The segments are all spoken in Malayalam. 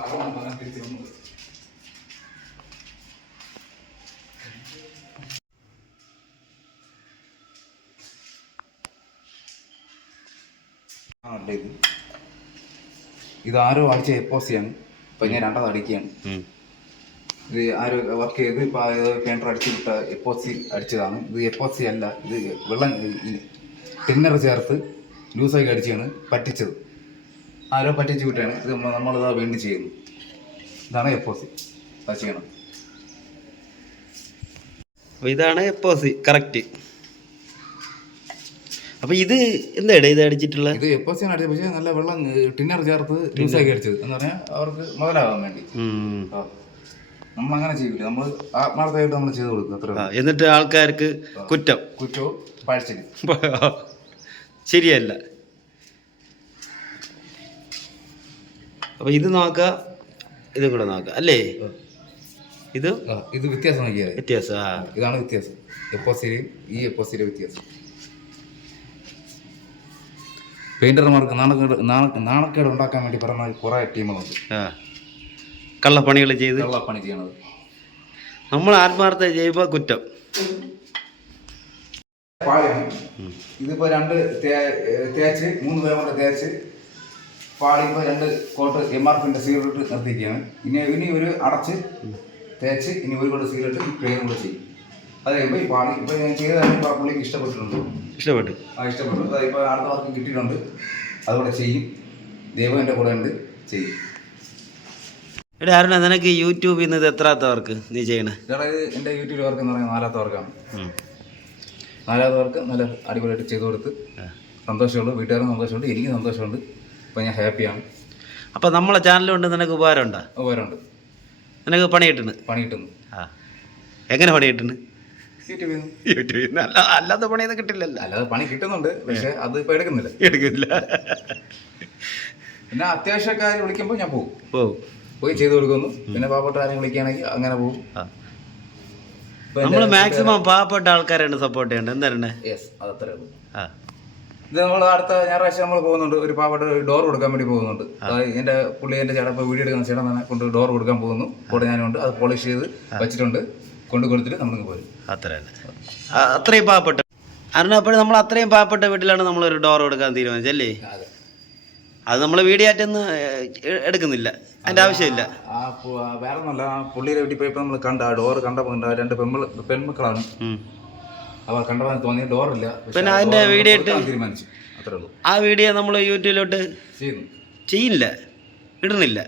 പറഞ്ഞാൽ തിരിച്ച് വന്നത്. ആ, ഉണ്ട് ഇത് ഇത് ആരോ അടിച്ച എപ്പോസിയാണ് ഇപ്പൊ ഞാൻ രണ്ടത് അടിക്കുകയാണ്. ഇത് ആരോ വർക്ക് ചെയ്ത് ഇപ്പൊ പെയിന്റർ അടിച്ചു വിട്ട എപ്പോസി അടിച്ചതാണ്. ഇത് എപ്പോസി അല്ല ഇത് വെള്ളം ടിന്നർ ചേർത്ത് ലൂസായി അടിച്ചാണ് പറ്റിച്ചത്. ആരോ പറ്റിച്ച് വിട്ടാണ് ഇത് നമ്മളത് വീണ്ടും ചെയ്യുന്നു. ഇതാണ് എപ്പോസി. അത് ചെയ്യണം അപ്പോൾ ഇതാണ് എപ്പോസി. കറക്റ്റ്. അപ്പൊ ഇത് എന്താ ഇത് അടിച്ചിട്ടുള്ള? ഇത് എപ്പോസിയാണ് അടിച്ചത്. പക്ഷേ നല്ല വെള്ളം ടിന്നർ ചേർത്ത് ലൂസാക്കി അടിച്ചത്. എന്ന് പറഞ്ഞാൽ അവർക്ക് മുതലാകാൻ വേണ്ടി. നമ്മൾ അങ്ങനെ ചെയ്യില്ല നമ്മൾ ആത്മാർത്ഥമായിട്ട് നമ്മൾ ചെയ്ത് കൊടുക്കും. അത്ര എന്നിട്ട് ആൾക്കാർക്ക് കുറ്റം. കുറ്റവും പാഴ്ചയും ശരിയല്ല. അപ്പോൾ ഇത് നോക്കാം ഇതും കൂടെ നോക്കാം അല്ലേ? ഇത്? ഇത് വ്യത്യാസം നോക്കിയാൽ വ്യത്യാസം ആ. ഇതാണ് വ്യത്യാസം. എപ്പോസിലെയും ഈ എപ്പോസിലെ വ്യത്യാസം. പെയിന്റർമാർക്ക് നാണക്കേട് നാണ- നാണക്കേട് ഉണ്ടാക്കാൻ വേണ്ടി പറഞ്ഞ കുറേ ടീമുകളുണ്ട്. കള്ളപ്പണികൾ ചെയ്ത്. കള്ളപ്പണി പണി ചെയ്യണത്. നമ്മൾ ആത്മാർത്ഥ ചെയ്യുമ്പോൾ കുറ്റം. ഇതിപ്പോ രണ്ട് തേ- തേച്ച് മൂന്ന് പേരും കൊണ്ട് തേച്ച് പാളി ഇപ്പോൾ രണ്ട് കോട്ട് എം ആർ പിന്റെ സീറിട്ട് നിർത്തിയിരിക്കുകയാണ്. ഇനി ഇനി ഒരു അടച്ച് തേച്ച് ഇനി ഒരു കൊണ്ട് സീലിട്ട് പ്ലെയിൻ കൂടെ ചെയ്യും. അത് കഴിയുമ്പോൾ ഈ പാളി ഇപ്പോൾ ഞാൻ ചെയ്തതാണ് ഇപ്പോൾ ആ പുള്ളിക്ക് ഇഷ്ടപ്പെട്ടിട്ടുണ്ട്? ഇഷ്ടപ്പെട്ടു. ആ ഇഷ്ടപ്പെട്ടു. അതിപ്പോൾ അടുത്ത വർക്ക് കിട്ടിയിട്ടുണ്ട്. അതുകൂടെ ചെയ്യും. ദൈവം എന്റെ കൂടെ ഉണ്ട്. ചെയ്യും. എടാ അരുണ നിനക്ക് യൂട്യൂബിൽ നിന്ന് ഇത് വർക്ക് നീ ചെയ്യണേ? ചേട്ടാ ഇത് എന്റെ യൂട്യൂബ് വർക്ക് എന്ന് പറയുന്നത് നാലാമത്തെ വർക്കാണ് നാലാമത്തെ വർക്ക് നല്ല അടിപൊളിയായിട്ട് ചെയ്തു കൊടുത്ത്. സന്തോഷമുള്ളൂ വീട്ടുകാരും സന്തോഷമുണ്ട്. എനിക്ക് സന്തോഷമുണ്ട്. അപ്പോൾ ഞാൻ ഹാപ്പിയാണ്. അപ്പോൾ നമ്മളെ ചാനലുകൊണ്ട് നിനക്ക് ഉപകാരമുണ്ടോ? ഉപകാരമുണ്ട്. നിനക്ക് പണി കിട്ടുന്നു? പണി കിട്ടുന്നു ആ. എങ്ങനെ പണി കിട്ടുന്നു? അല്ലാതെ നിന്ന്. അല്ല അല്ലാത്ത പണിയൊന്നും കിട്ടില്ലല്ലോ. അല്ലാതെ പണി കിട്ടുന്നുണ്ട് പക്ഷെ അത് ഇപ്പം എടുക്കുന്നില്ല. എടുക്കുന്നില്ല. പിന്നെ അത്യാവശ്യക്കാർ വിളിക്കുമ്പോൾ ഞാൻ പോകും. പോകും. പോയി ചെയ്തു കൊടുക്കുന്നു. പിന്നെ പാവപ്പെട്ട ആരെയും വിളിക്കുകയാണെങ്കിൽ അങ്ങനെ പോകും. നമ്മൾ മാക്സിമം പാവപ്പെട്ട ആൾക്കാരാണ് സപ്പോർട്ട് ചെയ്യേണ്ടത് എന്താ യെസ് അതത്രേ ഉള്ളൂ. ആ. ഇത് നമ്മൾ അടുത്ത ഞായറാഴ്ച നമ്മൾ പോകുന്നുണ്ട്. ഒരു പാവപ്പെട്ട ഡോർ കൊടുക്കാൻ വേണ്ടി പോകുന്നുണ്ട്. അതായത് എന്റെ പുള്ളി എന്റെ ചേട്ടൻ വീഡിയോ എടുക്കുന്ന ചേട്ടൻ തന്നെ കൊണ്ട് ഡോർ കൊടുക്കാൻ പോകുന്നു. കൂടെ ഞാനുണ്ട്. അത് പോളിഷ് ചെയ്ത് വെച്ചിട്ടുണ്ട്. കൊണ്ട് കൊടുത്തിട്ട് നമ്മൾ പോരും. അത്ര അത്രയും പാവപ്പെട്ട കാരണം അപ്പോഴും നമ്മൾ അത്രയും പാവപ്പെട്ട വീട്ടിലാണ് നമ്മൾ ഒരു ഡോർ കൊടുക്കാൻ തീരുമാനിച്ചല്ലേ അതെ. നമ്മൾ വീഡിയോ ആയിട്ടൊന്നും എടുക്കുന്നില്ല. അതിന്റെ ആവശ്യമില്ല. വേറെ ഒന്നുമല്ല പുള്ളിയുടെ വീട്ടിൽ പോയപ്പോൾ നമ്മൾ കണ്ട ഡോർ കണ്ടപ്പോൾ കണ്ട ആ രണ്ട് പെൺമക്കളാണ്. അവർ കണ്ടപ്പോൾ തോന്നിയ ഡോറില്ല പക്ഷേ പിന്നെ അതിന്റെ വീഡിയോ ഇട്ട് തീരുമാനിച്ചു. അത്രേ ഉള്ളൂ. ആ വീഡിയോ നമ്മൾ യൂട്യൂബിലോട്ട് ചെയ്യുന്നു. ചെയ്യില്ല. ഇടുന്നില്ല.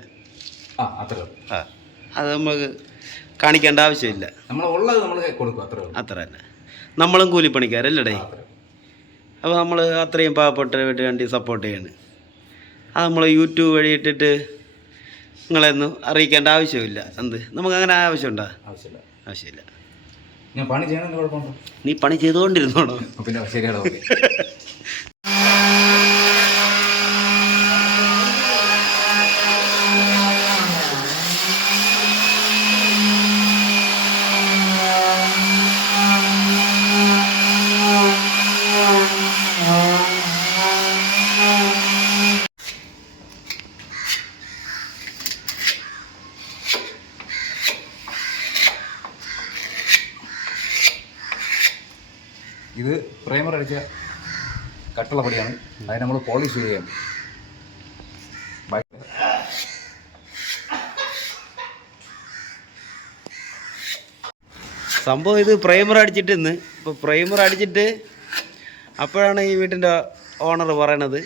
ആ അത്രേ ഉള്ളൂ. ആ അത് നമുക്ക് കാണിക്കേണ്ട ആവശ്യമില്ല. നമ്മൾ ഉള്ളത് നമ്മൾ കൊടുക്കും അത്രേ ഉള്ളൂ. അത്ര തന്നെ. നമ്മളും കൂലിപ്പണിക്കാരല്ലേ അപ്പോൾ നമ്മൾ അത്രയും പാവപ്പെട്ട വീട്ടിൽ വേണ്ടി സപ്പോർട്ട് ചെയ്യാണ്. അത് നമ്മൾ യൂട്യൂബ് വഴി ഇട്ടിട്ട് നിങ്ങളെയൊന്നും അറിയിക്കേണ്ട ആവശ്യമില്ല. എന്ത്? നമുക്ക് അങ്ങനെ ആവശ്യമുണ്ടോ? ആവശ്യമില്ല. ആവശ്യമില്ല. ഞാൻ പണി ചെയ്യണമെന്ന് കുഴപ്പമുണ്ടോ? നീ പണി ചെയ്തുകൊണ്ടിരുന്നോണോ? പിന്നെ ശരിയാണോ ഓക്കെ ഇത് പ്രൈമർ അടിച്ച കട്ടുള്ള പൊടിയാണ്. അതിന് നമ്മൾ പോളിഷ് ചെയ്യാം സംഭവം ഇത് പ്രൈമർ അടിച്ചിട്ട് ഇന്ന്. ഇപ്പോൾ പ്രൈമർ അടിച്ചിട്ട് അപ്പോഴാണ് ഈ വീട്ടിന്റെ ഓണർ പറയണത്.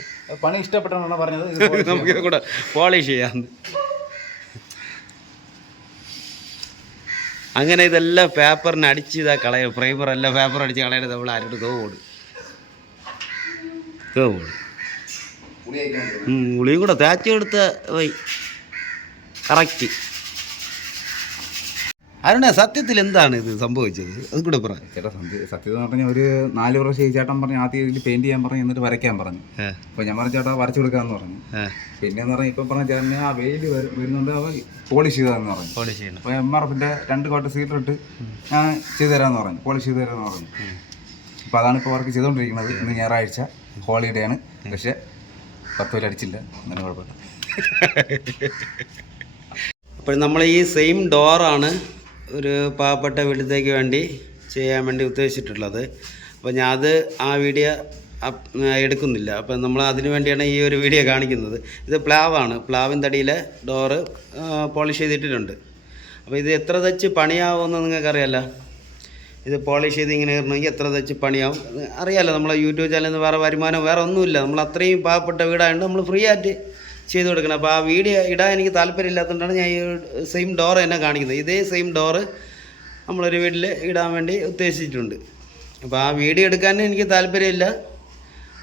പണി ഇഷ്ടപ്പെട്ടാണ് പറഞ്ഞത്. നമുക്ക് കൂടെ പോളിഷ് ചെയ്യാം. അങ്ങനെ ഇതെല്ലാം പേപ്പറിന് അടിച്ച് ഇതാ കളയും. പ്രൈമർ എല്ലാം പേപ്പർ അടിച്ച് കളയണത് നമ്മൾ ആരോട് ഗോ ഉളിയും കൂടെ തേച്ച് കൊടുത്ത വൈ കറക്റ്റ്. അരുണ സത്യത്തിൽ എന്താണ് ഇത് സംഭവിച്ചത്? അത് കൂടെ പറ. ചേട്ടാ സത്യ സത്യം എന്ന് പറഞ്ഞാൽ ഒരു നാല് വർഷം ഈ ചേട്ടൻ പറഞ്ഞു ആദ്യം ഇതിൽ പെയിന്റ് ചെയ്യാൻ പറഞ്ഞു എന്നിട്ട് വരയ്ക്കാൻ പറഞ്ഞു. അപ്പോൾ ഞാൻ പറഞ്ഞു ചേട്ടാ വരച്ചു കൊടുക്കാന്ന് പറഞ്ഞു. പിന്നെ എന്ന് പറഞ്ഞാൽ ഇപ്പം പറഞ്ഞ ചേട്ടന് ആ വെയിൽ വരുന്നുണ്ട് അവ പോളിഷ് ചെയ്താന്ന് പറഞ്ഞു. പോളിഷ് ചെയ്യണം. അപ്പോൾ എം ആർ എഫിന്റെ രണ്ട് കോട്ട സീറ്റർ ഇട്ട് ഞാൻ ചെയ്തു തരാമെന്ന് പറഞ്ഞു പോളിഷ് ചെയ്തു തരാമെന്ന് പറഞ്ഞു അപ്പോൾ അതാണ് ഇപ്പോൾ വർക്ക് ചെയ്തുകൊണ്ടിരിക്കുന്നത് ഇന്ന് ഞായറാഴ്ച. ഹോളിഡേ ആണ് പക്ഷെ പത്ത് വരെ അടിച്ചില്ല. അങ്ങനെ കുഴപ്പമില്ല. അപ്പോൾ നമ്മൾ ഈ സെയിം ഡോറാണ് ഒരു പാവപ്പെട്ട വീട്ടിലേക്ക് വേണ്ടി ചെയ്യാൻ വേണ്ടി ഉദ്ദേശിച്ചിട്ടുള്ളത്. അപ്പോൾ ഞാൻ അത് ആ വീഡിയോ അപ്പ് എടുക്കുന്നില്ല. അപ്പോൾ നമ്മൾ അതിനു വേണ്ടിയാണ് ഈ ഒരു വീഡിയോ കാണിക്കുന്നത്. ഇത് പ്ലാവാണ്. പ്ലാവിൻ തടിയിലെ ഡോറ് പോളിഷ് ചെയ്തിട്ടിട്ടുണ്ട്. അപ്പോൾ ഇത് എത്ര തച്ച് പണിയാവുമെന്ന് നിങ്ങൾക്കറിയാലോ? ഇത് പോളിഷ് ചെയ്ത് ഇങ്ങനെ ഇടണമെങ്കിൽ എത്ര തച്ച് പണിയാവും? അറിയാമല്ലോ നമ്മളെ യൂട്യൂബ് ചാനലിൽ വേറെ വരുമാനം വേറെ ഒന്നുമില്ല. നമ്മൾ അത്രയും പാവപ്പെട്ട വീടായതുകൊണ്ട് നമ്മൾ ഫ്രീ ആയിട്ട് ചെയ്ത് കൊടുക്കണം. അപ്പോൾ ആ വീഡിയോ ഇടാൻ എനിക്ക് താല്പര്യമില്ലാത്തതുകൊണ്ടാണ് ഞാൻ ഈ സെയിം ഡോർ തന്നെ കാണിക്കുന്നത്. ഇതേ സെയിം ഡോറ് നമ്മളൊരു വീട്ടിൽ ഇടാൻ വേണ്ടി ഉദ്ദേശിച്ചിട്ടുണ്ട്. അപ്പോൾ ആ വീഡിയോ എടുക്കാനും എനിക്ക് താല്പര്യമില്ല.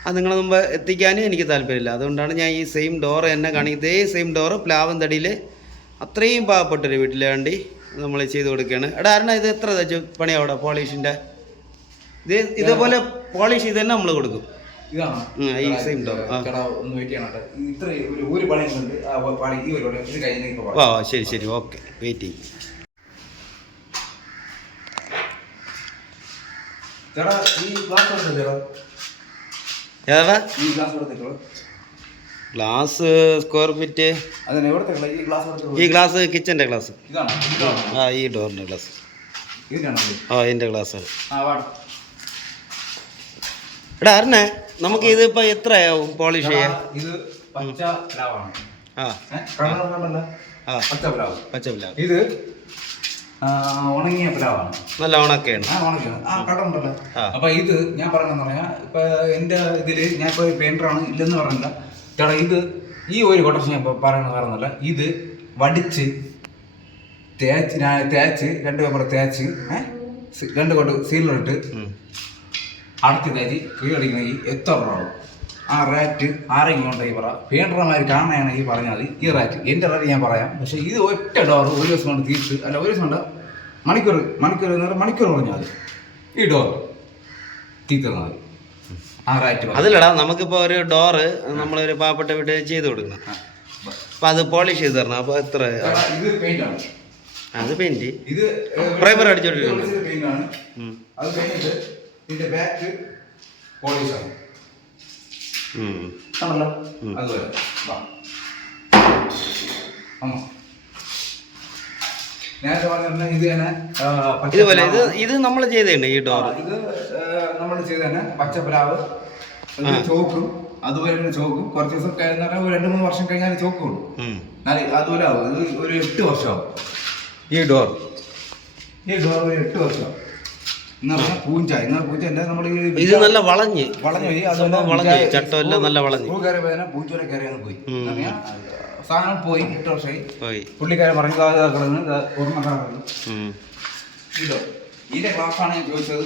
അത് നിങ്ങളെ മുമ്പ് എത്തിക്കാനും എനിക്ക് താല്പര്യമില്ല. അതുകൊണ്ടാണ് ഞാൻ ഈ സെയിം ഡോറ് തന്നെ കാണിക്കുന്നത്. ഇതേ സെയിം ഡോറ് പ്ലാവൻ തടിയിൽ അത്രയും പാവപ്പെട്ടൊരു വീട്ടിലെ വേണ്ടി നമ്മൾ ചെയ്ത് കൊടുക്കുകയാണ് എടാ അരണ ഇത് എത്ര തച്ചു? പണിയാ അവിടെ പോളിഷിന്റെ ഇത് ഇതേപോലെ പോളിഷ് ഇത് തന്നെ നമ്മൾ കൊടുക്കും. ഈ സെയിം ഡോർ ആ. ശരി ശരി. ഓക്കെ. വെയിറ്റിംഗ് ചേട്ടാ ഈ ഗ്ലാസ് ചേട്ടാ ഈ ഗ്ലാസ് എടുത്തിട്ടോ ഗ്ലാസ് സ്ക്വയർ ഫീറ്റ്. ഈ ഗ്ലാസ് കിച്ചന്റെ ഗ്ലാസ്. ആ ഈ ഡോറിന്റെ ഗ്ലാസ്. ആ ഇതിന്റെ ഗ്ലാസ് എടാ അറിഞ്ഞേ നമുക്ക് ഇതിപ്പോൾ എത്രയാവും പോളിഷ് ചെയ്യാൻ? ആ. ആ. പച്ച പ്ലാവ്. ഇത് ഉണങ്ങിയ പ്ലാവാണ്. നല്ല ഉണക്കയാണ്. ആ ആ കടമുണ്ടല്ലോ. അപ്പൊ ഇത് ഞാൻ പറഞ്ഞാൽ ഇപ്പൊ എന്റെ ഇതിൽ ഞാൻ ഇപ്പൊ പെയിന്ററാണ് ഇല്ലെന്ന് പറഞ്ഞില്ല. ചേട്ടാ ഇത് ഈ ഒരു കൊട്ടേഷൻ ഞാൻ പറയണ കാരണമല്ല ഇത് വടിച്ച് തേച്ച് ഞാൻ തേച്ച് രണ്ട് പേപ്പർ തേച്ച് രണ്ട് കൊട്ട് സീലിലിട്ട് അടച്ച് തേച്ച് കീഴടിക്കണമെങ്കിൽ എത്ര രൂപ ആ റേറ്റ് ആരെങ്കിലും ഉണ്ടെങ്കിൽ പറ? പെയിന്റർമാർ കാണുകയാണെങ്കിൽ പറഞ്ഞാൽ മതി ഈ റേറ്റ് എന്റെ റേറ്റ് ഞാൻ പറയാം. പക്ഷേ ഇത് ഒറ്റ ഡോർ ഒരു ദിവസം കൊണ്ട് തീർത്ത് അല്ല ഒരു ദിവസം കൊണ്ട് മണിക്കൂർ മണിക്കൂർ എന്ന് പറഞ്ഞാൽ മണിക്കൂർ പറഞ്ഞാൽ മതി. ഈ ഡോർ തീർത്തുന്നത്. അതിലടാ നമുക്കിപ്പോ ഒരു ഡോറ് നമ്മളൊരു പാവപ്പെട്ട വീട്ടിൽ ചെയ്ത് കൊടുക്കണം. അപ്പൊ അത് പോളിഷ് ചെയ്ത് തരണം. അപ്പൊ എത്ര? ഇത് പെയിന്റ് അത് ഇത് പ്രൈമർ അടിച്ചോണ്ടിരിക്കുന്നു. അത് കഴിഞ്ഞിട്ട് ഇതിന്റെ ബാക്ക് പോളിഷ് ആണ്. ആണല്ലോ അതുപോലെ നേരത്തെ പറഞ്ഞ ഇത് തന്നെ ഇതുപോലെ ഇത് ഇത് നമ്മൾ ചെയ്തേണ്ട ഈ ഡോർ ഇത് നമ്മൾ ചെയ്ത തന്നെ പച്ചപ്ലാവ് ഇത് ചോക്കും അതുപോലെ തന്നെ ചോക്കും. കുറച്ച് ദിവസം കഴിഞ്ഞ ഒരു രണ്ട് മൂന്ന് വർഷം കഴിഞ്ഞാൽ ചോക്കുള്ളൂ. എന്നാൽ അതുപോലെ ആവും. ഇത് ഒരു എട്ട് വർഷമാവും. ഈ ഡോർ. ഈ ഡോർ ഒരു എട്ട് വർഷമാവും പൂഞ്ച. എന്നാൽ പൂഞ്ച നമ്മൾ ഇത് നല്ല വളഞ്ഞ്. വളഞ്ഞു പോയി. വളഞ്ഞു. വളഞ്ഞ് ചട്ടമെല്ലാം നല്ല വളഞ്ഞ്. പൂ കയറി പോയതിനെ പൂച്ചോടെ അങ്ങ് പോയി. സാധനം പോയി എട്ട് വർഷമായി. പോയി. പുള്ളിക്കാരെ പറഞ്ഞു ഓർമ്മ ഇതിന്റെ ക്ലാസ് ക്ലാസ്സാണ് ഞാൻ ചോദിച്ചത്.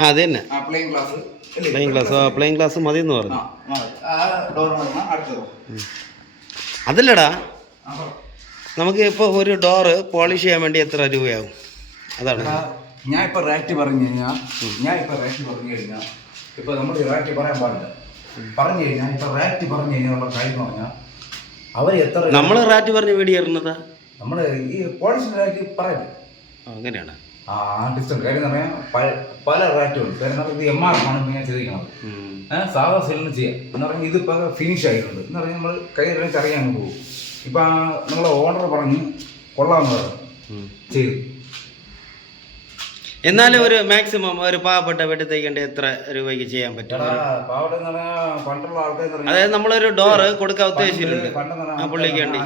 ആ അത് തന്നെ. Plain glass? Plain glass. Plain മതി. എന്ന് പറഞ്ഞു അതല്ലടാ. നമുക്ക് ഇപ്പോൾ ഒരു ഡോറ് പോളിഷ് ചെയ്യാൻ വേണ്ടി എത്ര രൂപയാവും? അതാണ്. ഞാൻ ഇപ്പൊ റേറ്റ് പറഞ്ഞു കഴിഞ്ഞാൽ ഞാൻ ഇപ്പൊ റേറ്റ് പറഞ്ഞു കഴിഞ്ഞാൽ ഇപ്പൊ നമ്മൾ റേറ്റ് പറയാൻ പാടില്ല. പറഞ്ഞു കഴിഞ്ഞാൽ ഇപ്പൊ റേറ്റ് പറഞ്ഞു കഴിഞ്ഞാൽ ഉള്ള കാര്യം പറഞ്ഞാൽ അവർ എത്ര നമ്മൾ റാറ്റ് പറഞ്ഞ് വീഡിയോ ഇടുന്നതാ നമ്മൾ ഈ പോളിഷ് റാറ്റ് പറയില്ല? അങ്ങനെയാണ്. ആ ഡിസ്റ്റൻസ് കാര്യം എന്ന് പറഞ്ഞാൽ പല- പല റേറ്റുണ്ട് കാര്യം ഇത് എം ആർ ആണ് ഞാൻ ചെയ്തിരിക്കുന്നത്. സാധാ സെല്ലിന് ചെയ്യാം. എന്ന് പറഞ്ഞാൽ ഇതിപ്പോൾ ഫിനിഷ് ആയിട്ടുണ്ട്. എന്ന് പറഞ്ഞാൽ നമ്മൾ കൈ വെച്ച് അറിയാൻ പോകും. ഇപ്പം നമ്മളെ ഓർഡർ പറഞ്ഞ് കൊള്ളാമെന്ന് പറഞ്ഞു. ചെയ്തു. എന്നാലും ഒരു മാക്സിമം ഒരു പാവപ്പെട്ട വീട്ടിൽ എത്ര രൂപയ്ക്ക് ചെയ്യാൻ പറ്റും? അതായത് നമ്മളൊരു ഡോറ് കൊടുക്കാൻ ഉദ്ദേശിച്ചിട്ടുണ്ട്. ആ പുള്ളിക്ക് വേണ്ടി.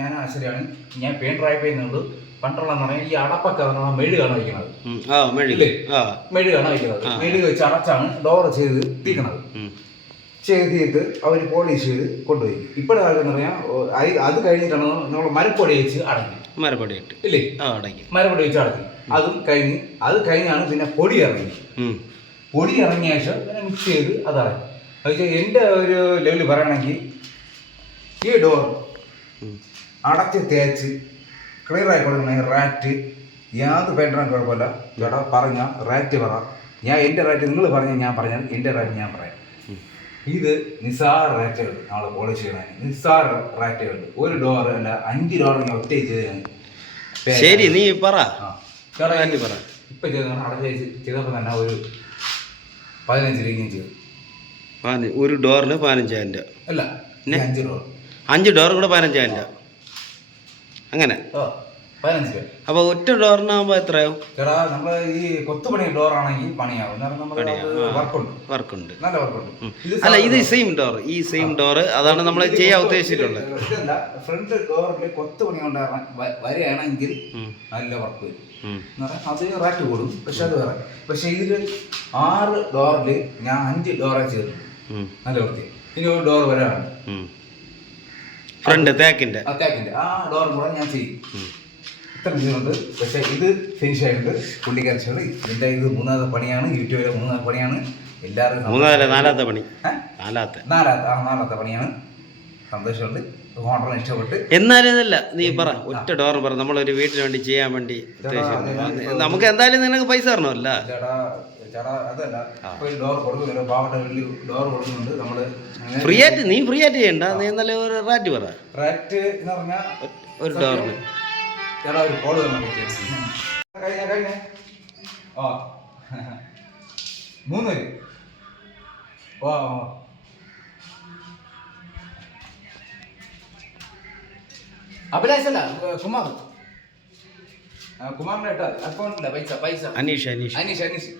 ഞാൻ ആശാരിയാണ്. ഞാൻ പെയിന്ററായി ചെയ്യുന്നുണ്ട് പണ്ടുള്ള എന്ന് പറഞ്ഞാൽ ഈ അടപ്പൊക്കെ മെഴുകാണ് വയ്ക്കുന്നത് മെഴുകാണ് വയ്ക്കുന്നത് മെഴുക് വെച്ച് അടച്ചാണ് ഡോർ ചെയ്ത് തീക്കണത്. ചെയ്തിട്ട് അവർ പോളിഷ് ചെയ്ത് കൊണ്ടുപോയി. കാലത്ത് എന്ന് പറഞ്ഞാൽ അത് കഴിഞ്ഞിട്ടാണ് നമ്മൾ മരപ്പൊടി വെച്ച് അടങ്ങി മരപ്പൊടി ഇട്ട്. ഇല്ലേ? അടങ്ങി മരപ്പൊടി വെച്ച് അടങ്ങി അതും കഴിഞ്ഞ് അത് കഴിഞ്ഞാണ് പിന്നെ പൊടി ഇറങ്ങി. പൊടി ഇറങ്ങിയ ശേഷം പിന്നെ മിക്സ് ചെയ്ത് അത് ഇറങ്ങി പക്ഷേ എന്റെ ഒരു ലെവൽ പറയുകയാണെങ്കിൽ ഈ ഡോർ. അടച്ച് തേച്ച് ക്ലിയർ ആയി കൊടുക്കണ റാറ്റ് യാതൊരു പേറ്ററും കുഴപ്പമില്ല. ചേട്ടാ പറഞ്ഞ റാറ്റ് പറ. ഞാൻ എന്റെ റാറ്റ് നിങ്ങൾ പറഞ്ഞാൽ ഞാൻ പറഞ്ഞാൽ എന്റെ റാറ്റ് ഞാൻ പറയാം. ഇത് നിസാര റേറ്റുകൾ നമ്മളെ പോളിഷ് ചെയ്യണേ നിസാര റേറ്റുകൾ ഒരു ഡോർ അല്ല അഞ്ച് ഡോർ ഞാൻ ഒറ്റ ചെയ്ത് ശരി നീ പറ. ചേട്ടാ, റാറ്റ് പറ. ഇപ്പൊ ചെയ്ത അടച്ച് ചെയ്തപ്പോൾ തന്നെ ഒരു പതിനഞ്ച് രൂപയും ഞാൻ ചെയ്തു. ഒരു ഡോറിന് പതിനഞ്ചായിരം രൂപ. അല്ല അഞ്ച് ഡോർ അഞ്ച് ഡോർ കൂടെ പതിനഞ്ചായിരം രൂപ. അങ്ങനെ. ഓ പതിനഞ്ച് രൂപ അപ്പോൾ ഒറ്റ ഡോറിനാകുമ്പോ എത്രയാവും? ചേട്ടാ നമ്മൾ ഈ കൊത്തുപണി ഡോർ ആണെങ്കിൽ പണിയാവും. വർക്കുണ്ട്. വർക്കുണ്ട്. നല്ല വർക്കുണ്ട്. അല്ല ഇത് സെയിം ഡോർ ഈ സെയിം ഡോർ അതാണ് നമ്മൾ ചെയ്യാൻ ഉദ്ദേശിച്ചിട്ടുള്ളത്. ഫ്രണ്ട് ഡോറിൽ കൊത്തുപണി കൊണ്ട് വരികയാണെങ്കിൽ നല്ല വർക്ക് വരും. അത് റാറ്റ് കൂടും. പക്ഷെ അത് വേറെ. പക്ഷെ ഇതിൽ ആറ് ഡോറിൽ ഞാൻ അഞ്ച് ഡോറെ ചേർന്നു. നല്ല വൃത്തി ഇനി ഒരു ഡോർ വരാനുണ്ട് ഉം. ഫ്രണ്ട് തേക്കിന്റെ തേക്കിന്റെ ആ ഡോർ കൂടെ ഞാൻ ചെയ്യും. ഇത്ര ചെയ്യുന്നുണ്ട് പക്ഷെ ഇത് ഫിനിഷ് ആയിട്ടുണ്ട്. പുള്ളിക്കാരിച്ചോട് ഇതിന്റെ ഇത് മൂന്നാമത്തെ പണിയാണ്. യൂട്യൂബിലെ മൂന്നാമത്തെ പണിയാണ്. എല്ലാവരും മൂന്നാമത്തെ നാലാമത്തെ പണി? നാലാമത്തെ. നാലാമത്തെ ആ നാലാമത്തെ പണിയാണ്. സന്തോഷമുണ്ട്. ഓണറിന് ഇഷ്ടപ്പെട്ട്. എന്നാലും ഇതല്ല. നീ പറ. ഒറ്റ ഡോർ പറ. നമ്മളൊരു വീട്ടിന് വേണ്ടി ചെയ്യാൻ വേണ്ടി നമുക്ക് എന്തായാലും നിനക്ക് പൈസ തരണമല്ല. ഫ്രീ ആയിട്ട് നീ ഫ്രീ ആയിട്ട് ചെയ്യണ്ട. നീ എന്നാലും ഒരു റാറ്റ് പറ. ഒരു ഡോറിന്. ചേട്ടാ ഒരു കോൾ വരണം കഴിഞ്ഞ കഴിഞ്ഞ ആ മൂന്ന് പേര് ഓ ഓ. അഭിലാഷ് അല്ല ഏ, കുമാർ ആ, കുമാറിന്റെ കേട്ടോ അക്കൗണ്ടില്ല പൈസ പൈസ അനീഷ് അനീഷ് അനീഷ് അനീഷ്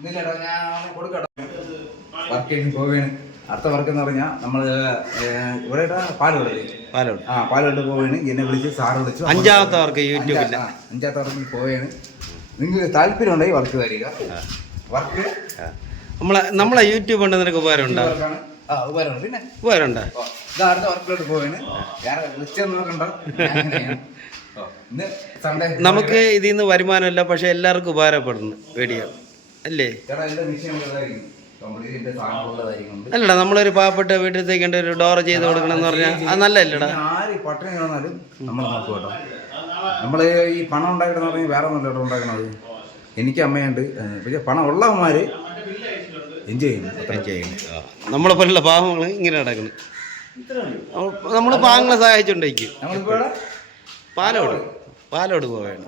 ഇല്ലേടാ ഞാൻ കൊടുക്കട്ടോ വർക്കിന് പോവുകയാണ് അടുത്ത വർക്ക് എന്ന് പറഞ്ഞാൽ നമ്മൾ ഇവിടെ പാലോട്. പാലോട്. ആ പാലോട്ട് പോവുകയാണ്. എന്നെ വിളിച്ച് സാറ് വിളിച്ചു അഞ്ചാമത്തെ വർക്ക് യൂട്യൂബിൽ അഞ്ചാമത്തെ വർക്കിൽ പോവുകയാണ്. നിങ്ങൾക്ക് താല്പര്യം ഉണ്ടെങ്കിൽ വർക്ക് തരിക. വർക്ക്? നമ്മളെ നമ്മളെ യൂട്യൂബ് ഉണ്ട് നിനക്ക് ഉപകാരം ഉണ്ടോ ഉപകാരമുണ്ട്. പിന്നെ ഉപകാരം ഉണ്ടോ ഓ, ഇതാ അടുത്ത വർക്കിലോട്ട് പോവുകയാണ്. വിളിച്ചൊന്നും നോക്കണ്ട. നമുക്ക് ഇതിൽ നിന്ന് വരുമാനമില്ല പക്ഷെ എല്ലാവർക്കും ഉപകാരപ്പെടുന്നു. വീഡിയോ. അല്ലേ? ചേട്ടാ എല്ലാ മെഷീൻ അല്ലടാ നമ്മളൊരു പാവപ്പെട്ട വീട്ടിലത്തേക്ക് ഒരു ഡോർ ചെയ്ത് കൊടുക്കണം എന്ന് പറഞ്ഞാൽ അത് നല്ലല്ലടാ ആര് പട്ടണി കിടന്നാലും നമ്മൾ നോക്കും കേട്ടോ. നമ്മൾ ഈ പണം ഉണ്ടാക്കണമെന്ന് പറഞ്ഞാൽ വേറെ ഒന്നല്ല കേട്ടോ ഉണ്ടാക്കണത്. എനിക്ക് അമ്മയുണ്ട്. പക്ഷെ പണം ഉള്ളവന്മാർ എൻജോയ് ചെയ്യും? അത്ര. നമ്മളെ പോലുള്ള പാവങ്ങൾ ഇങ്ങനെ നടക്കണം നമ്മൾ പാവങ്ങളെ ഇവിടെ പാലോട്. പാലോട്. പോവുകയാണ്